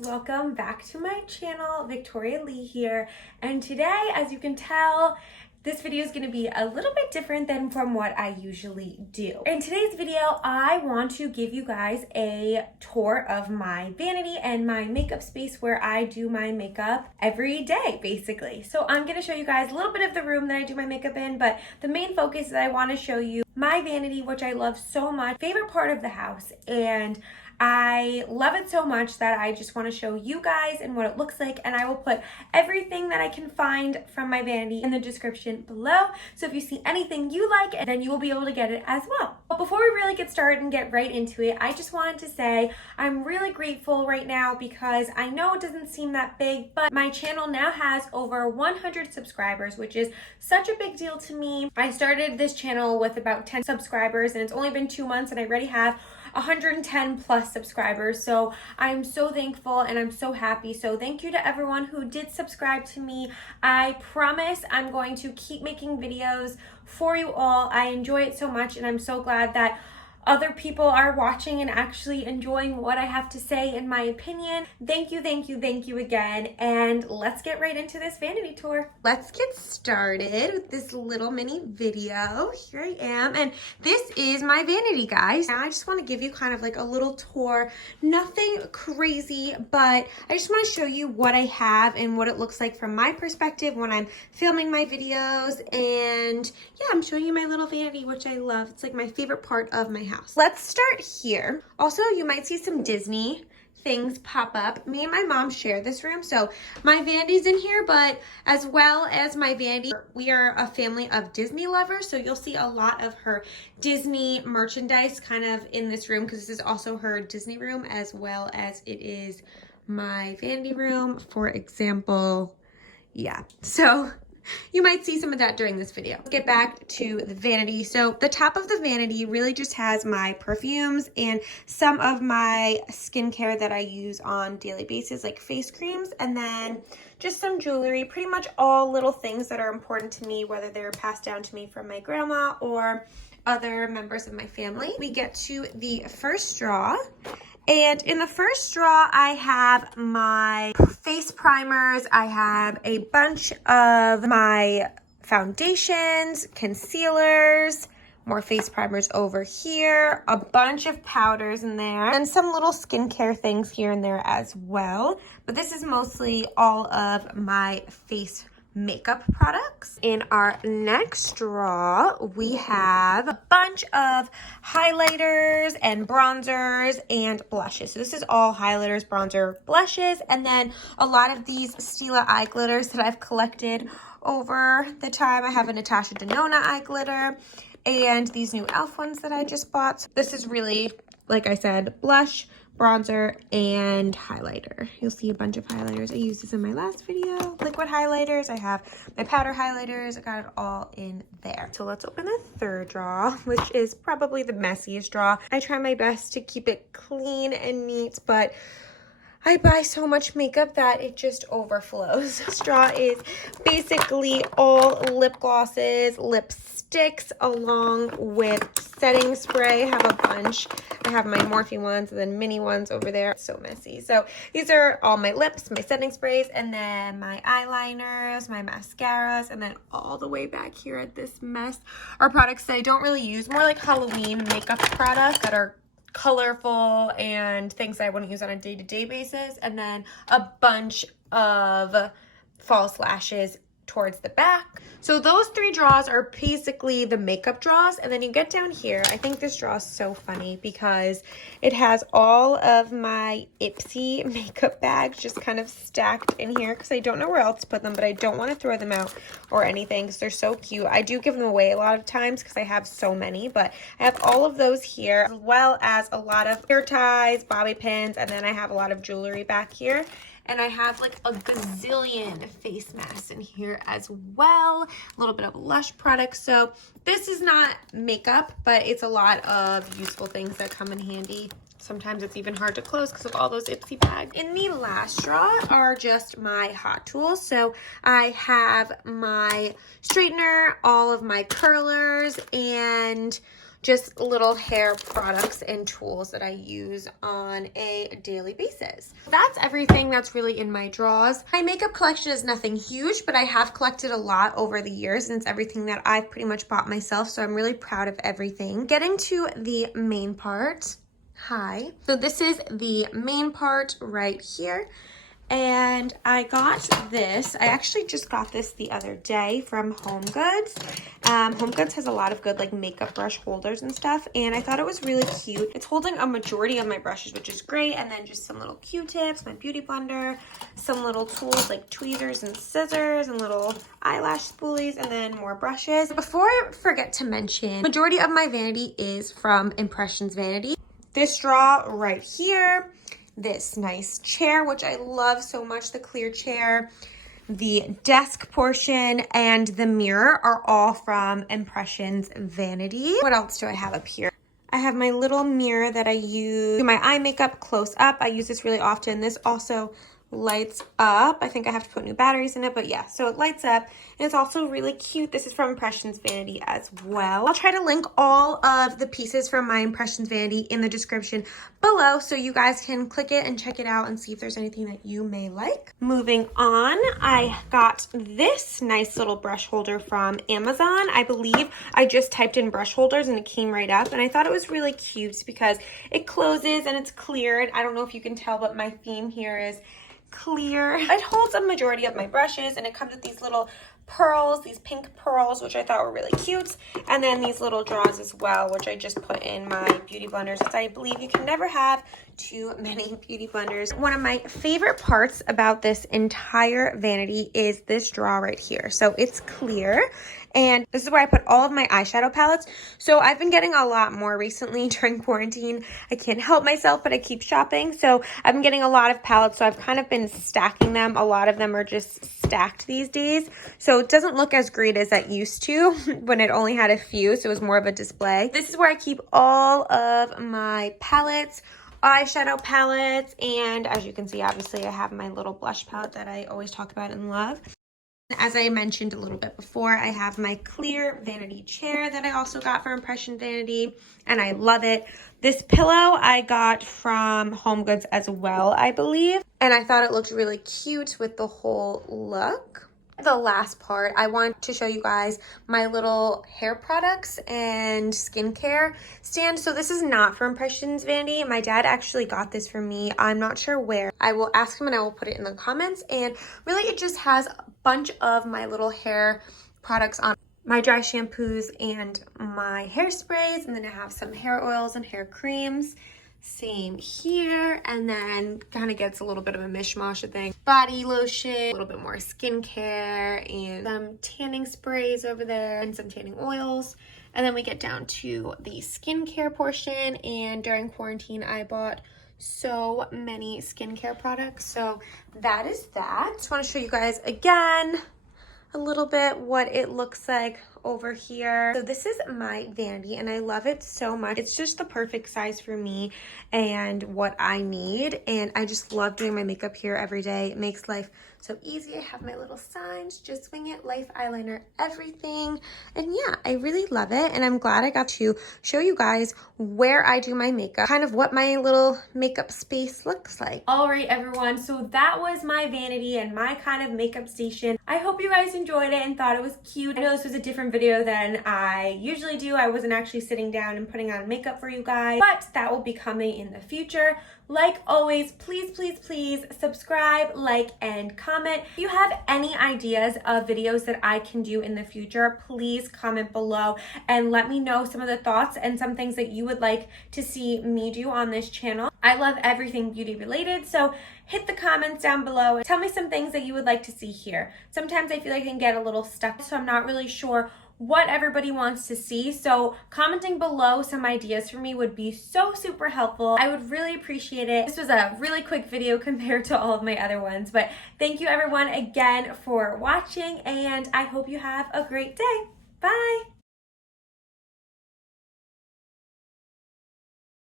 welcome back to my channel. Victoria Leigh here, and today, as you can tell, this video is going to be a little bit different than from what I usually do. In today's video, I want to give you guys a tour of my vanity and my makeup space where I do my makeup every day, basically. So I'm going to show you guys a little bit of the room that I do my makeup in, but the main focus is I want to show you my vanity, which I love so much, favorite part of the house, and I love it so much that I just want to show you guys and what it looks like, and I will put everything that I can find from my vanity in the description below. So if you see anything you like, then you will be able to get it as well. But before we really get started and get right into it, I just wanted to say I'm really grateful right now because I know it doesn't seem that big, but my channel now has over 100 subscribers, which is such a big deal to me. I started this channel with about 10 subscribers and it's only been 2 months and I already have 110 plus subscribers, so I'm so thankful and I'm so happy. So thank you to everyone who did subscribe to me. I promise I'm going to keep making videos for you all. I enjoy it so much and I'm so glad that other people are watching and actually enjoying what I have to say in my opinion. Thank you, thank you, thank you again. And let's get right into this vanity tour. Let's get started with this little mini video. Here I am. And this is my vanity, guys. And I just want to give you kind of like a little tour. Nothing crazy, but I just want to show you what I have and what it looks like from my perspective when I'm filming my videos. And yeah, I'm showing you my little vanity, which I love. It's like my favorite part of my house. Let's start here. Also, you might see some Disney things pop up. Me and my mom share this room, so my vanity's in here, but as well as my vanity, we are a family of Disney lovers, so you'll see a lot of her Disney merchandise kind of in this room because this is also her Disney room as well as it is my vanity room, for example. Yeah, so you might see some of that during this video. Let's get back to the vanity. So the top of the vanity really just has my perfumes and some of my skincare that I use on a daily basis, like face creams, and then just some jewelry, pretty much all little things that are important to me, whether they're passed down to me from my grandma or other members of my family. We get to the first drawer. And in the first drawer, I have my face primers. I have a bunch of my foundations, concealers, more face primers over here, a bunch of powders in there, and some little skincare things here and there as well. But this is mostly all of my face makeup products. In our next drawer, we have a bunch of highlighters and bronzers and blushes. So this is all highlighters, bronzer, blushes, and then a lot of these Stila eye glitters that I've collected over the time. I have a Natasha Denona eye glitter and these new e.l.f. ones that I just bought. So this is really, like I said, blush, bronzer, and highlighter. You'll see a bunch of highlighters. I used this in my last video. Liquid highlighters. I have my powder highlighters. I got it all in there. So let's open the third drawer, which is probably the messiest drawer. I try my best to keep it clean and neat, but I buy so much makeup that it just overflows. This drawer is basically all lip glosses, lipsticks, along with setting spray. I have a bunch. I have my Morphe ones and then mini ones over there. It's so messy. So these are all my lips, my setting sprays, and then my eyeliners, my mascaras, and then all the way back here at this mess are products that I don't really use, more like Halloween makeup products that are colorful and things that I wouldn't use on a day-to-day basis, and then a bunch of false lashes towards the back. So those three drawers are basically the makeup drawers, and then you get down here. I think this drawer is so funny because it has all of my Ipsy makeup bags just kind of stacked in here because I don't know where else to put them, but I don't want to throw them out or anything because they're so cute. I do give them away a lot of times because I have so many, but I have all of those here, as well as a lot of hair ties, bobby pins, and then I have a lot of jewelry back here. And I have like a gazillion face masks in here as well. A little bit of Lush products. So this is not makeup, but it's a lot of useful things that come in handy. Sometimes it's even hard to close because of all those Ipsy bags. In the last drawer are just my hot tools. So I have my straightener, all of my curlers, and just little hair products and tools that I use on a daily basis. That's everything that's really in my drawers. My makeup collection is nothing huge, but I have collected a lot over the years, and it's everything that I've pretty much bought myself, so I'm really proud of everything. Getting to the main part. Hi. So this is the main part right here. And I got this. I actually just got this the other day from HomeGoods. HomeGoods has a lot of good like makeup brush holders and stuff, and I thought it was really cute. It's holding a majority of my brushes, which is great, and then just some little Q-tips, my beauty blender, some little tools like tweezers and scissors, and little eyelash spoolies, and then more brushes. Before I forget to mention, majority of my vanity is from Impressions Vanity. This drawer right here, this nice chair, which I love so much, the clear chair, the desk portion, and the mirror are all from Impressions Vanity. What else do I have up here? I have my little mirror that I use to do my eye makeup close up. I use this really often. This also lights up. I think I have to put new batteries in it, but yeah, so it lights up, and it's also really cute. This is from Impressions Vanity as well. I'll try to link all of the pieces from my Impressions Vanity in the description below, so you guys can click it and check it out and see if there's anything that you may like. Moving on, I got this nice little brush holder from Amazon. I believe I just typed in brush holders and it came right up, and I thought it was really cute because it closes and it's cleared. I don't know if you can tell, but my theme here is clear. It holds a majority of my brushes, and it comes with these little pearls, these pink pearls, which I thought were really cute, and then these little drawers as well, which I just put in my beauty blenders, since I believe you can never have too many beauty blenders. One of my favorite parts about this entire vanity is this drawer right here. So it's clear, and this is where I put all of my eyeshadow palettes. So I've been getting a lot more recently during quarantine. I can't help myself, but I keep shopping. So I've been getting a lot of palettes, so I've kind of been stacking them. A lot of them are just stacked these days. So it doesn't look as great as it used to when it only had a few, so it was more of a display. This is where I keep all of my palettes, eyeshadow palettes, and as you can see, obviously I have my little blush palette that I always talk about and love. As I mentioned a little bit before, I have my clear vanity chair that I also got from Impression Vanity, and I love it. This pillow I got from HomeGoods as well, I believe, and I thought it looked really cute with the whole look. The last part, I want to show you guys my little hair products and skincare stand. So this is not from Impressions Vanity. My dad actually got this for me. I'm not sure where. I will ask him and I will put it in the comments. And really it just has a bunch of my little hair products on my dry shampoos and my hairsprays. And then I have some hair oils and hair creams. Same here, and then kind of gets a little bit of a mishmash of things. Body lotion, a little bit more skincare, and some tanning sprays over there, and some tanning oils. And then we get down to the skincare portion, and during quarantine, I bought so many skincare products. So that is that. Just want to show you guys again a little bit what it looks like over here. So this is my vanity, and I love it so much. It's just the perfect size for me and what I need, and I just love doing my makeup here every day. It makes life so easy. I have my little signs, Just Wing It, life eyeliner, everything. And yeah, I really love it, and I'm glad I got to show you guys where I do my makeup, kind of what my little makeup space looks like. All right, everyone, so that was my vanity and my kind of makeup station. I hope you guys enjoyed it and thought it was cute. I know this was a different video than I usually do. I wasn't actually sitting down and putting on makeup for you guys, but that will be coming in the future. Like always, please, please, please subscribe, like, and comment. If you have any ideas of videos that I can do in the future, please comment below and let me know some of the thoughts and some things that you would like to see me do on this channel. I love everything beauty related, so hit the comments down below and tell me some things that you would like to see here. Sometimes I feel like I can get a little stuck, so I'm not really sure what everybody wants to see. So commenting below some ideas for me would be so super helpful. I would really appreciate it. This was a really quick video compared to all of my other ones, but thank you everyone again for watching, and I hope you have a great day. Bye.